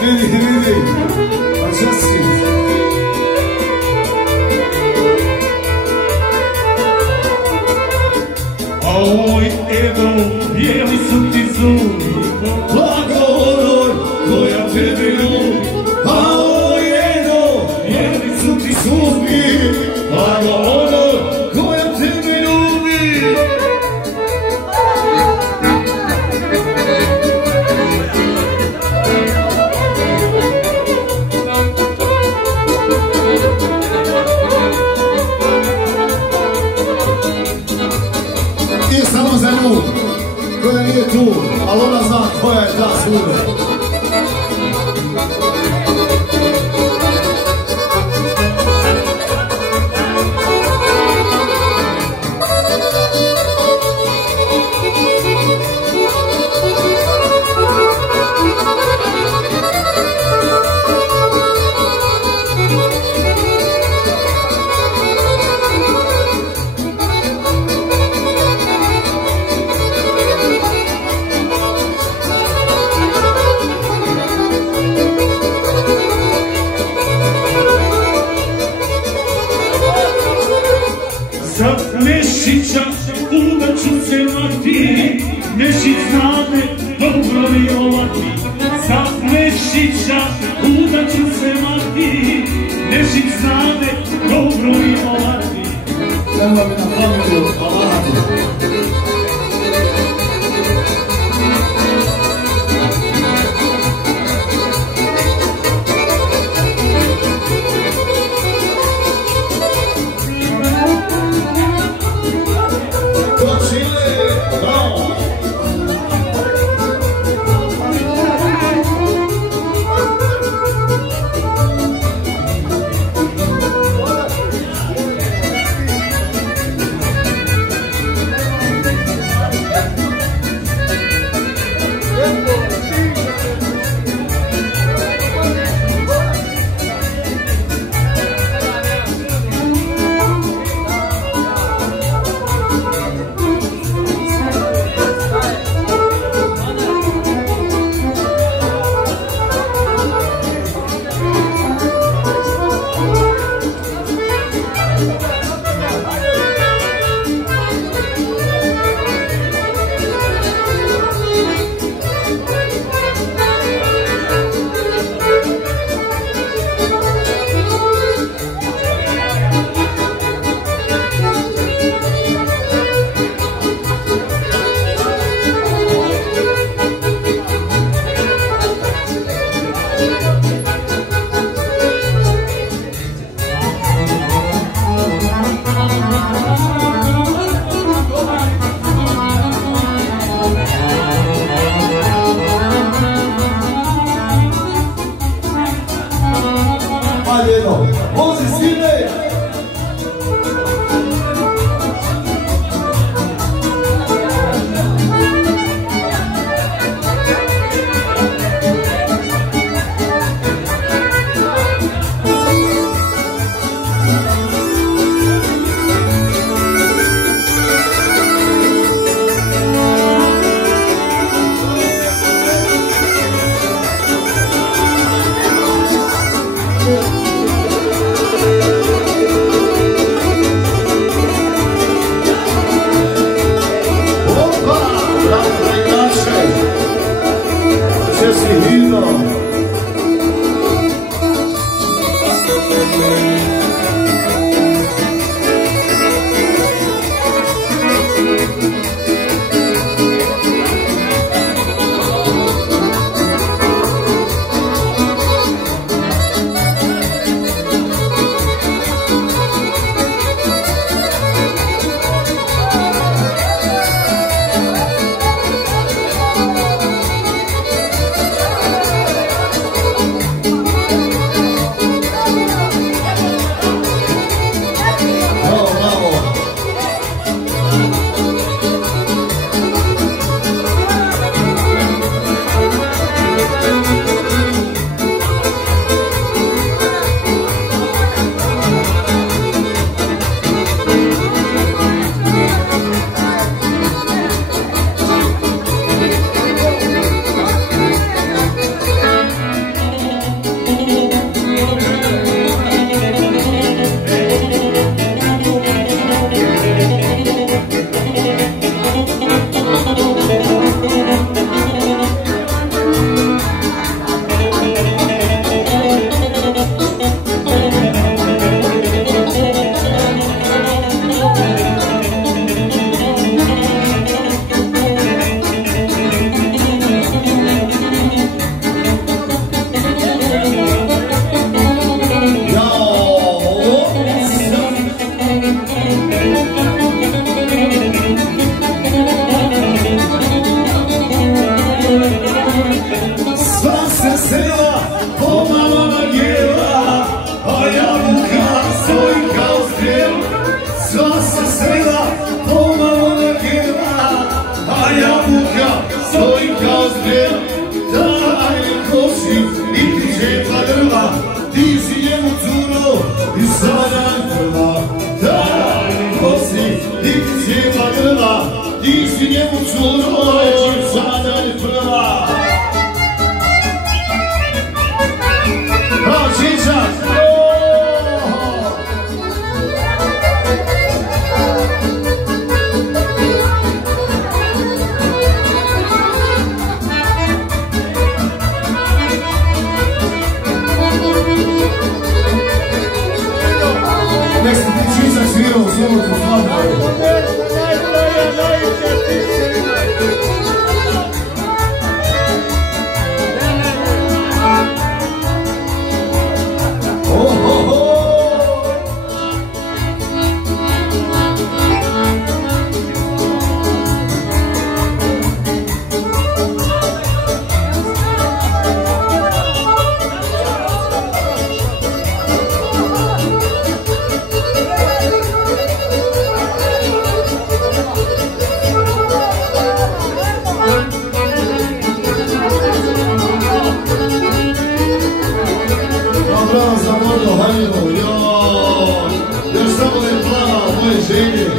Vidi, a šta si? Oj, Edo, bijeli su ti zubi, Blago onoj koja tebe ljubi. Oj, Edo, bijeli su ti zubi, blago onoj koja tebe ljubi. I samo za nju, koja nije tu, ali ona zna koja je ta svuda. za Nešića kuda ću se mati, Nešić znade dobro violovati. Za Nešića kuda ću se mati, Nešić znade dobro violovati. Treba mi na familiju balati. Vozi sine! dobro, Haljino, joj, još samo ne plava moje želje.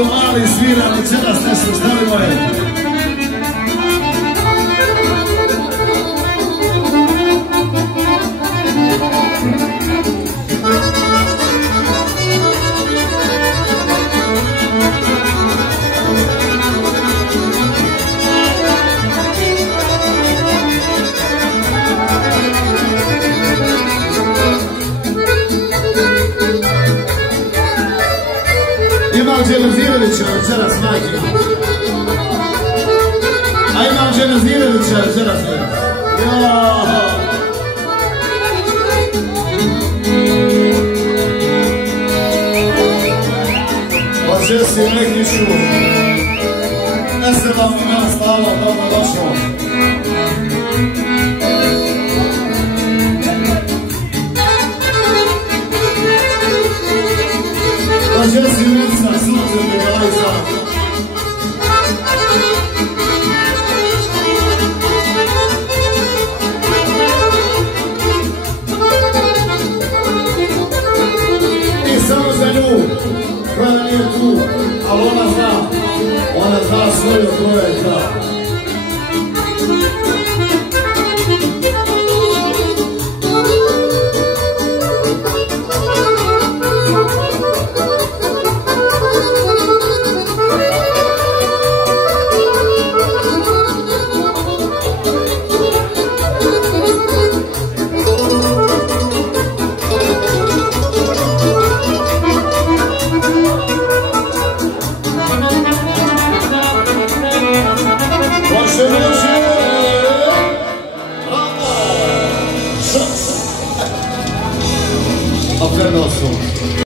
Mali svira, večeras nešto stavimo je. Imam Dženazirevića večeras, majke. A imam Dženazirevića večeras, pa će si Mekiću. Ne se vam imena stava, dobro došao. Jesi Mirca, sunce mi Gajza. I samo za nju, koja nije tu, ali ona zna svoju koja je ta.